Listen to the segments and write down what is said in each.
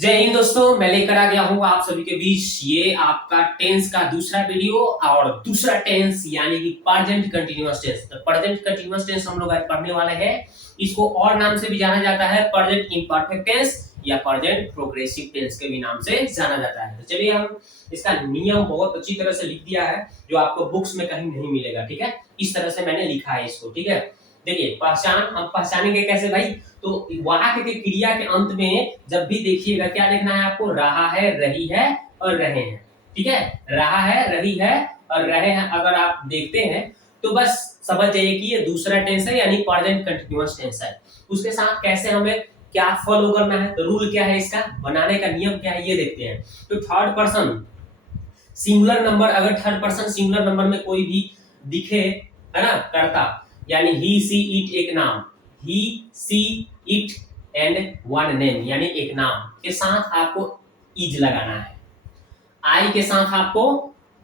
जय हिंद दोस्तों, मैं लेकर आ गया हूँ आप सभी के बीच ये आपका टेंस का दूसरा वीडियो और दूसरा टेंस यानी कि प्रेजेंट कंटीन्यूअस टेंस। तो प्रेजेंट कंटीन्यूअस टेंस हम लोग आज पढ़ने वाले हैं। इसको और नाम से भी जाना जाता है प्रेजेंट इम्परफेक्ट टेंस या प्रेजेंट प्रोग्रेसिव टेंस के भी नाम से जाना जाता है। तो चलिए हम इसका नियम बहुत अच्छी तरह से लिख दिया है जो आपको बुक्स में कहीं नहीं मिलेगा। ठीक है, इस तरह से मैंने लिखा है इसको। ठीक है, देखिए पहचान, हम पहचानेंगे कैसे भाई? तो वाक्य के क्रिया के अंत में जब भी देखिएगा क्या देखना है आपको, रहा है, रही है और रहे हैं। ठीक है, रहा है, रही है और रहे हैं अगर आप देखते हैं तो बस समझ जाइए कि ये दूसरा टेंस है यानी प्रेजेंट कंटीन्यूअस टेंस है। उसके साथ कैसे हमें क्या फॉलो करना है, तो रूल क्या है इसका, बनाने का नियम क्या है ये देखते हैं। तो थर्ड पर्सन सिंगुलर नंबर, अगर थर्ड पर्सन सिंगुलर नंबर में कोई भी दिखे, है ना, करता यानी ही सी इट एक नाम, he see it and one name यानी एक नाम के साथ आपको इज लगाना है, आई के साथ आपको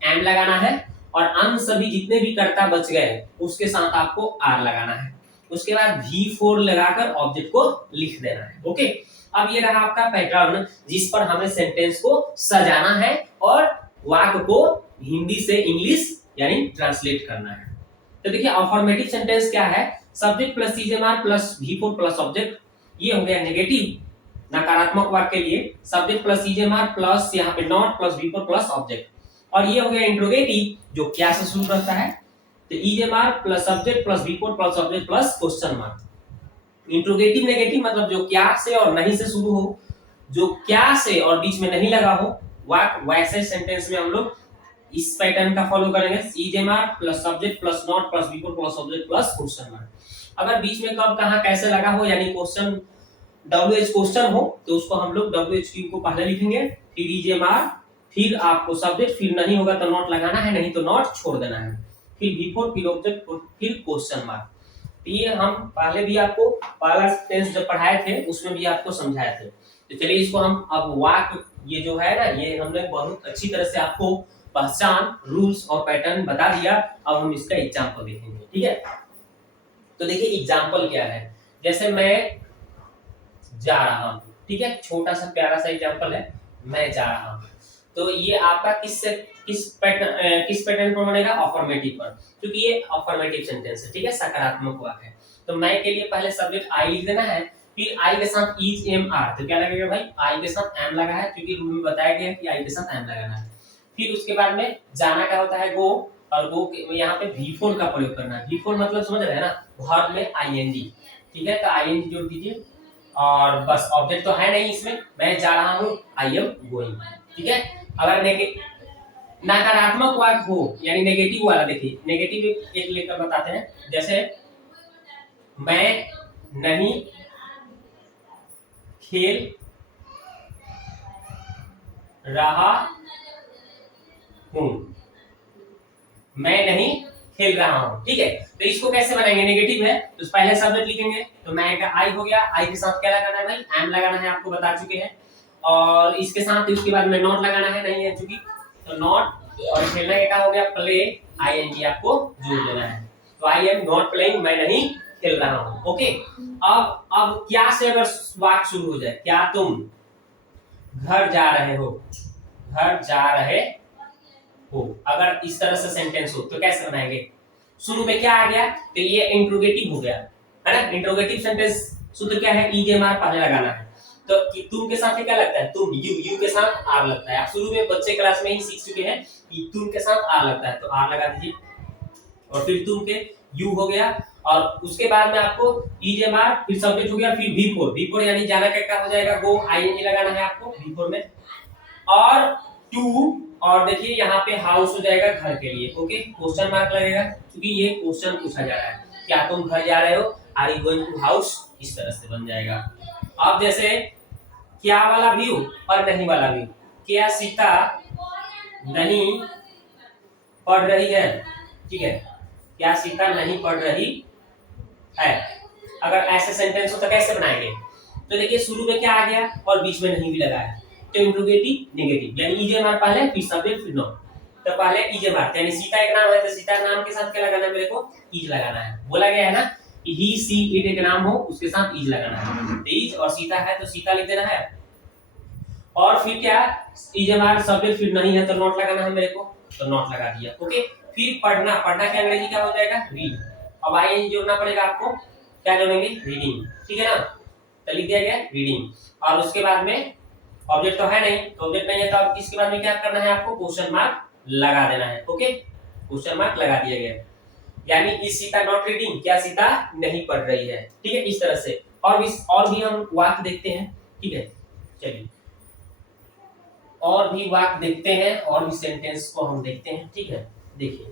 एम लगाना है और अन्य सभी जितने भी कर्ता बच गए उसके साथ आपको आर लगाना है। उसके बाद V4 लगाकर ऑब्जेक्ट को लिख देना है। ओके, अब ये रहा आपका पैटर्न जिस पर हमें सेंटेंस को सजाना है और वाक्य को हिंदी से इंग्लिश यानी ट्रांसलेट करना है। तो देखिए अफर्मेटिव सेंटेंस क्या है, सब्जेक्ट प्लस सीजेमआर प्लस V4 प्लस ऑब्जेक्ट, ये हो गया नेगेटिव नकारात्मक वाक्य के लिए, सब्जेक्ट प्लस सीजेमआर प्लस यहाँ पे not plus V4 plus object. और ये हो गया इंट्रोगेटिव जो क्या से शुरू रहता है, तो ईजेमआर plus subject plus V4 plus object plus question mark. Interrogative negative मतलब जो क्या से और नहीं से शुरू हो, जो क्या से और बीच में नहीं लगा हो, वैसे सेंटेंस में हम लोग इस पैटर्न का फॉलो करेंगे, ईजेमआर plus subject plus not plus V4 plus object plus question mark. अगर बीच में कब कहां कैसे लगा हो यानी क्वेश्चन WH क्वेश्चन हो तो उसको हम लोग WHQ को पहले लिखेंगे, फिर ईजेमआर, फिर आपको सब्जेक्ट, फिर नहीं होगा तो नॉट लगाना है, नहीं तो नॉट छोड़ देना है, फिर V4 फिर ऑब्जेक्ट फिर क्वेश्चन मार्क। ये हम पहले भी आपको पहला टेंस जब पढ़ाए थे उसमें भी आपको समझाए थे। तो चलिए इसको हम अब वाक्य ये जो है ना, ये हमने बहुत अच्छी तरह से आपको पहचान, रूल्स और पैटर्न बता दिया। अब हम इसका एग्जांपल देखेंगे। ठीक है, तो देखिए एग्जांपल क्या है, जैसे मैं जा रहा हूं, ठीक है, छोटा सा प्यारा सा एग्जांपल है, मैं जा रहा हूं। तो ये आपका किस पैटर्न पर बनेगा, अफर्मेटिव पर, क्योंकि ये अफर्मेटिव सेंटेंस है। ठीक है, सकारात्मक वाक्य है। तो मैं के लिए पहले सब्जेक्ट आई लिख देना है, फिर आई के साथ इज एम आर, तो क्या लगेगा भाई, आई के साथ एम लगा है क्योंकि रूल में बताया गया है कि आई के साथ एम लगाना है। फिर उसके बाद में जाना का होता है गो, और गो यहाँ पे V4 का प्रयोग करना है। V4 मतलब समझ रहे हैं ना, वर्ब में आईएनजी। ठीक है, तो आईएनजी जोड़ दीजिए और बस ऑब्जेक्ट तो है नहीं इसमें, मैं जा रहा हूँ, आई एम गोइंग। ठीक है, अगर नकारात्मक वाक्य हो यानी नेगेटिव वाला, देखिए नेगेटिव एक लेकर बताते हैं, जैसे मैं नहीं खेल रहा हूं, मैं नहीं खेल रहा हूं। ठीक है, तो इसको कैसे बनाएंगे, नेगेटिव है तो पहले सब्जेक्ट लिखेंगे, तो मैं का आई हो गया, आई के साथ क्या लगाना है भाई, एम लगाना है, आपको बता चुके हैं। और इसके साथ उसके बाद में नॉट लगाना है, नहीं है चूंकि, तो नॉट, और खेलने का हो गया प्ले, आईएनजी आपको जोड़ देना है। तो आई एम नॉट प्लेइंग, मैं नहीं खेल रहा हूं। ओके, अब क्या से अगर वाक्य शुरू हो जाए, क्या तुम घर जा रहे हो, घर जा रहे हो, अगर इस तरह से सेंटेंस हो तो कैसे बनाएंगे, शुरू में क्या आ गया, तो ये इंट्रोगेटिव हो गया, है ना। इंट्रोगेटिव सेंटेंस सूत्र क्या है, ईजेमआर पहले लगाना है। तो कि तुम के साथ क्या लगता है, तुम, यू के साथ आर लगता है। आप शुरू में बच्चे क्लास में ही सीख चुके हैं कि तुम के साथ आर लगता है, तो आर लगा दीजिए, और फिर तुम के यू हो गया, और उसके बाद में आपको ईजेमआर, फिर सब्जेक्ट हो गया, फिर V4 यानी जाना का क्या हो जाएगा, गो, आईएनजी लगाना है आपको V4 में, और टू, और देखिए यहाँ पे हाउस हो जाएगा घर के लिए। ओके, क्वेश्चन मार्क लगेगा क्योंकि ये क्वेश्चन पूछा जा रहा है, क्या तुम घर जा रहे हो, are you going to house, इस तरह से बन जाएगा। अब जैसे क्या वाला व्यू और नहीं वाला व्यू, क्या सीता नहीं पढ़ रही है, ठीक है, क्या सीता नहीं पढ़ रही है, अगर ऐसे सेंटेंस हो तो कैसे बनाएंगे, तो देखिए शुरू में क्या आ गया और बीच में नहीं भी लगा है, तो इंट्रोगेटिव नेगेटिव यानी ईजेमआर पहले फिर सब्जेक्ट फिर नॉट। तो पहले ईजेमआर यानी सीता एक नाम है तो सीता नाम के साथ क्या लगाना है, मेरे को इज लगाना है। बोला गया है ना कि ही सी इट एक नाम हो उसके साथ इज लगाना है, तो इज और सीता है तो सीता लिख देना है। और फिर क्या, इजमार सब्जेक्ट फिर नहीं है तो नोट लगाना है मेरे को, तो नोट लगा दिया। ओके, फिर पढ़ना, पढ़ना क्या अंग्रेजी क्या हो जाएगा, रीड। अब आई जोड़ना पड़ेगा आपको, क्या जोड़ेंगे, रीडिंग, ठीक है ना, तो लिख दिया गया रीडिंग। और उसके बाद में ऑब्जेक्ट तो है नहीं, तो ऑब्जेक्ट नहीं है तो अब इसके बाद में क्या करना है आपको, क्वेश्चन मार्क लगा देना है। ओके, क्वेश्चन मार्क लगा दिया गया, यानी इस सीता नॉट रीडिंग, क्या सीता नहीं पढ़ रही है, ठीक है, इस तरह से। और भी हम वाक्य देखते हैं, ठीक है, चलिए और भी वाक्य देखते हैं, और भी सेंटेंस को हम देखते हैं, ठीक है। देखिए,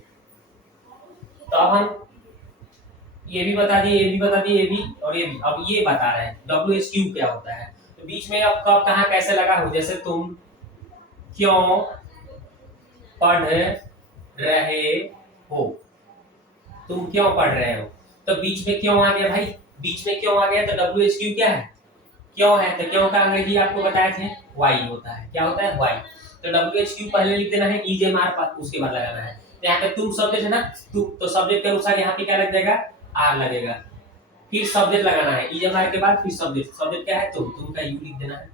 तो अब हम ये भी बता दिए, ये भी बता दिए, ये भी और ये भी। अब ये बता रहे हैं WHQ क्या होता है, तो बीच में अब कब कहाँ कैसे लगा हो, जैसे तुम क्यों पढ़ रहे हो, तुम क्यों पढ़ रहे हो, तो बीच में क्यों आ गया भाई, बीच में क्यों आ गया, तो WHQ क्या है, क्यों है, तो क्यों का अंग्रेजी आपको बताए थे वाई होता है, क्या होता है, वाई। तो WHQ पहले लिख देना है, EJMR पर उसके बाद लगाना है। तो यहाँ पे तुम सब्जेक्ट है ना, तो सब्जेक्ट के अनुसार यहाँ पे क्या लग जाएगा, आर लगेगा, फिर सब्जेक्ट लगाना है, EJMR के बाद फिर सब्जेक्ट, सब्जेक्ट क्या है, तुम का यू लिख देना है।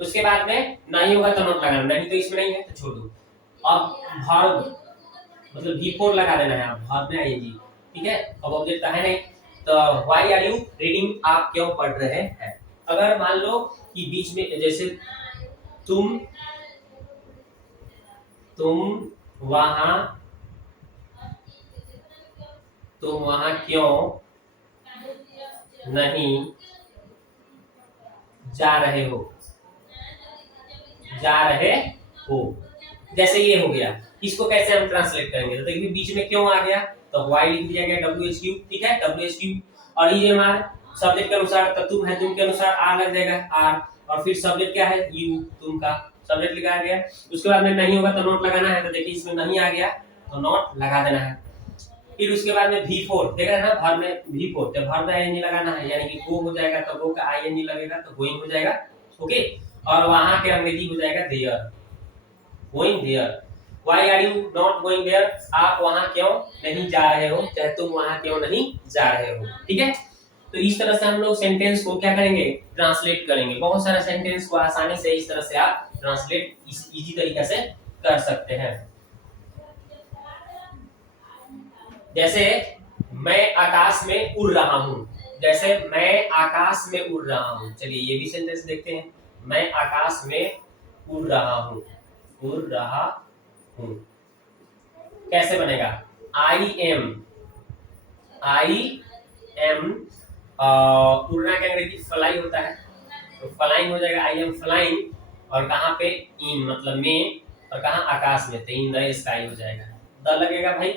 उसके बाद में नहीं होगा तो नोट लगाना, नहीं तो इसमें नहीं है तो छोड़ दो। अब वर्ब मतलब V4 लगा देना है, आप वर्ब में आएंगी, ठीक है। अब ऑब्जेक्ट है नहीं, तो व्हाई आर यू रीडिंग, आप क्यों पढ़ रहे हैं। अगर मान लो कि बीच में जैसे तुम वहां क्यों नहीं जा रहे हो, जैसे ये हो गया, इसको कैसे हम ट्रांसलेट करेंगे, तो देखिए बीच में क्यों आ गया, तो वाई लिख दिया गया, WHQ, ठीक है, WHQ। और EMR सब्जेक्ट के अनुसार, तो तुम है, तुम के अनुसार आर लग जाएगा, आर, और फिर सब्जेक्ट क्या है, यू, तुम का सब्जेक्ट लिखा गया। उसके बाद में नहीं होगा तो नोट लगाना है, तो देखिए इसमें नहीं आ गया तो नोट लगा देना है। फिर उसके बाद में V4 देख रहे हैं ना, भर में V4, तो भर में ING लगाना है, यानी कि गो हो जाएगा तो गो का ING लगेगा तो गोइंग हो जाएगा। ओके, और वहां के अंग्रेजी हो जाएगा there, going there. Why are you not going there, आप वहां क्यों नहीं जा रहे हो, चाहे तुम वहां क्यों नहीं जा रहे हो, ठीक है। तो इस तरह से हम लोग सेंटेंस को क्या करेंगे, ट्रांसलेट करेंगे। बहुत सारे सेंटेंस को आसानी से इस तरह से आप ट्रांसलेट इजी तरीके से कर सकते हैं। जैसे मैं आकाश में उड़ रहा हूं, जैसे मैं आकाश में उड़ रहा हूं, चलिए ये भी सेंटेंस देखते हैं। मैं आकाश में उड़ रहा हूं, कैसे बनेगा, आई एम उड़ना के अंग्रेजी फ्लाई होता है, तो फ्लाइंग हो जाएगा, आई एम फ्लाइंग, और कहाँ पे, इन मतलब में, और कहाँ आकाश में, तो इन द स्काई हो जाएगा। द लगेगा भाई,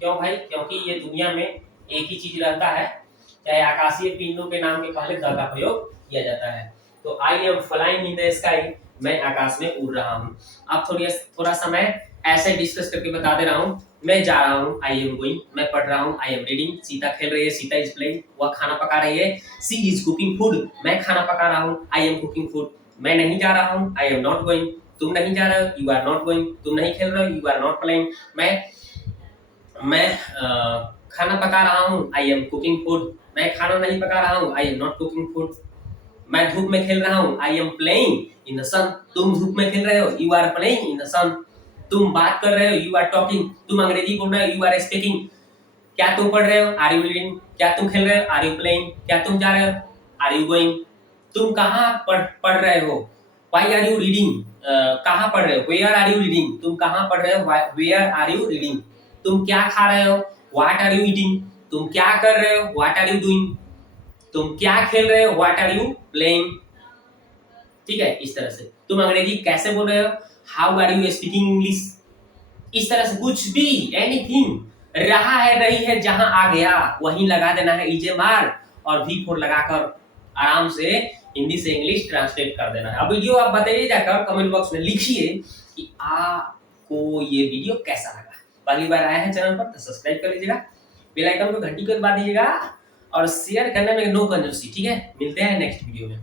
क्यों भाई, क्योंकि ये दुनिया में एक ही चीज रहता है, चाहे आकाशीय पिंडों के नाम के पहले द का प्रयोग किया जाता है। तो I am flying in the sky, मैं आकाश में उड़ रहा हूँ। अब थोड़ा समय ऐसे डिस्कस करके बता दे रहा हूँ। मैं जा रहा हूँ, आई एम गोइंग, मैं पढ़ रहा हूँ, आई एम रीडिंग, सीता खेल रही है, सीता इज प्लेइंग, वह खाना पका रही है, सी इज कुकिंग फूड, मैं खाना पका रहा हूँ, आई एम कुकिंग फूड। मैं नहीं जा रहा हूँ, आई एम नॉट गोइंग, तुम नहीं जा रहे हो, यू आर नॉट गोइंग, तुम नहीं खेल रहे हो, यू आर नॉट प्लेइंग। मैं खाना पका रहा हूँ, आई एम कुकिंग फूड, मैं खाना नहीं पका रहा हूँ, I am not cooking food. मैं धूप में खेल रहा हूँ, I am playing in the sun, तुम धूप में खेल रहे हो, you are playing in the sun. तुम बात कर रहे हो, यू आर टॉकिंग, तुम अंग्रेजी बोल रहे हो, यू आर स्पीकिंग। क्या तुम पढ़ रहे हो, आर यू रीडिंग, क्या तुम खेल रहे हो, आर यू प्लेइंग, क्या तुम जा रहे हो, आर यू गोइंग। तुम कहाँ पढ़ रहे हो, व्हाई आर यू रीडिंग, कहाँ पढ़ रहे हो, वेयर आर यू रीडिंग, तुम कहाँ पढ़ रहे हो, वेयर आर यू रीडिंग। तुम क्या खा रहे हो, व्हाट आर यू ईटिंग, तुम क्या कर रहे हो, व्हाट आर यू डूइंग। तुम क्या खेल रहे हो, व्हाट आर यू प्लेइंग, ठीक है, इस तरह से। तुम अंग्रेजी कैसे बोल रहे हो, how are you speaking English. इस तरह से कुछ भी, एनीथिंग, रहा है, रही है, जहां आ गया वहीं लगा देना है EJMR, और V4 लगाकर आराम से हिंदी से इंग्लिश ट्रांसलेट कर देना है। अब वीडियो आप बताइए, जाकर कमेंट बॉक्स में लिखिए कि आपको ये वीडियो कैसा लगा। पहली बार आए हैं चैनल पर तो सब्सक्राइब कर लीजिएगा, बेल आइकन को घंटी को दबा दीजिएगा, और शेयर करने में नो कंजूसी, ठीक है। मिलते हैं नेक्स्ट वीडियो में।